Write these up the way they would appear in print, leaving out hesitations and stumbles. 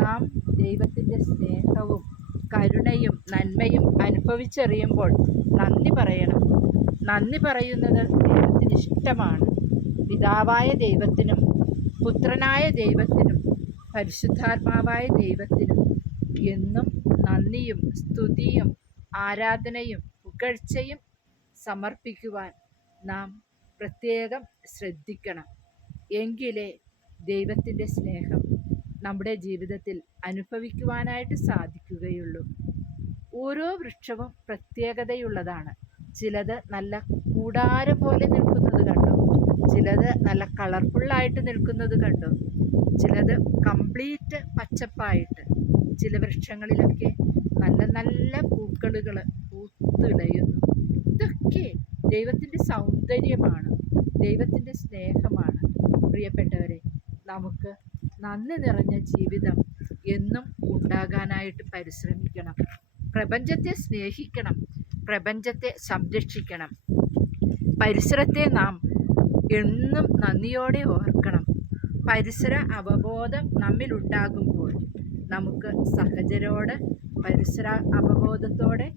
നാം ദൈവത്തിൻ്റെ സ്നേഹവും കരുണയും നന്മയും അനുഭവിച്ചറിയുമ്പോൾ നന്ദി പറയണം. നന്ദി പറയുന്നത് ദൈവത്തിന് ഇഷ്ടമാണ്. പിതാവായ ദൈവത്തിനും പുത്രനായ ദൈവത്തിനും പരിശുദ്ധാത്മാവായ ദൈവത്തിനും എന്നും നന്ദിയും സ്തുതിയും ആരാധനയും പുകഴ്ചയും സമർപ്പിക്കുവാൻ നാം പ്രത്യേകം ശ്രദ്ധിക്കണം. എങ്കിലേ ദൈവത്തിൻ്റെ സ്നേഹം നമ്മുടെ ജീവിതത്തിൽ അനുഭവിക്കുവാനായിട്ട് സാധിക്കുകയുള്ളൂ. ഓരോ വൃക്ഷവും പ്രത്യേകതയുള്ളതാണ്. ചിലത് നല്ല കൂടാരം പോലെ നിൽക്കുന്നത് കണ്ടു, ചിലത് നല്ല കളർഫുള്ളായിട്ട് നിൽക്കുന്നത് കണ്ടു, ചിലത് കംപ്ലീറ്റ് പച്ചപ്പായിട്ട്, ചില വൃക്ഷങ്ങളിലൊക്കെ നല്ല നല്ല പൂക്കളുകൾ പൂത്തിളയുന്നു. ഇതൊക്കെ ദൈവത്തിൻ്റെ സൗന്ദര്യമാണ്, ദൈവത്തിൻ്റെ സ്നേഹമാണ്. പ്രിയപ്പെട്ടവരെ, നമുക്ക് നന്ദി നിറഞ്ഞ ജീവിതം എന്നും ഉണ്ടാകാനായിട്ട് പരിശ്രമിക്കണം. പ്രപഞ്ചത്തെ സ്നേഹിക്കണം, പ്രപഞ്ചത്തെ സംരക്ഷിക്കണം. പരിസരത്തെ നാം എന്നും നന്ദിയോടെ ഓർക്കണം. പരിസര അവബോധം നമ്മിലുണ്ടാകുമ്പോൾ നമുക്ക് സഹചരോട് പരിസര അവബോധത്തോടെ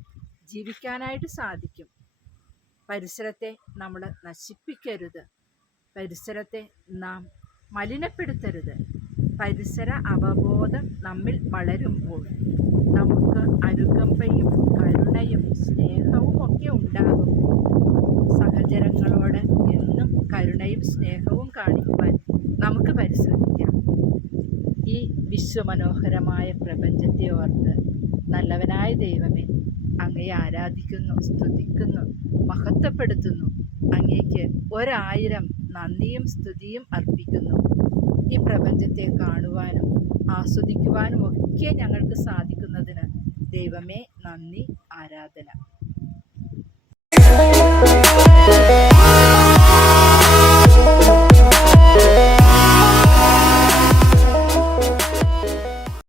ജീവിക്കാനായിട്ട് സാധിക്കും. പരിസരത്തെ നമ്മൾ നശിപ്പിക്കരുത്, പരിസരത്തെ നാം മലിനപ്പെടുത്തരുത്. പരിസര അവബോധം നമ്മിൽ വളരുമ്പോൾ നമുക്ക് അനുകമ്പയും കരുണയും സ്നേഹവും ഒക്കെ ഉണ്ടാകും. സഹചരങ്ങളോട് എന്നും കരുണയും സ്നേഹവും കാണിക്കുവാൻ നമുക്ക് പരിശ്രമിക്കാം. ഈ വിശ്വമനോഹരമായ പ്രപഞ്ചത്തെ ഓർത്ത് നല്ലവനായ ദൈവമേ, അങ്ങയെ ആരാധിക്കുന്നു, സ്തുതിക്കുന്നു, മഹത്വപ്പെടുത്തുന്നു. അങ്ങേക്ക് 1000 നന്ദിയും സ്തുതിയും അർപ്പിക്കുന്നു. ഈ പ്രപഞ്ചത്തെ കാണുവാനും ആസ്വദിക്കുവാനും ഒക്കെ ഞങ്ങൾക്ക് സാധിക്കുന്നതിന് ദൈവമേ നന്ദി, ആരാധന.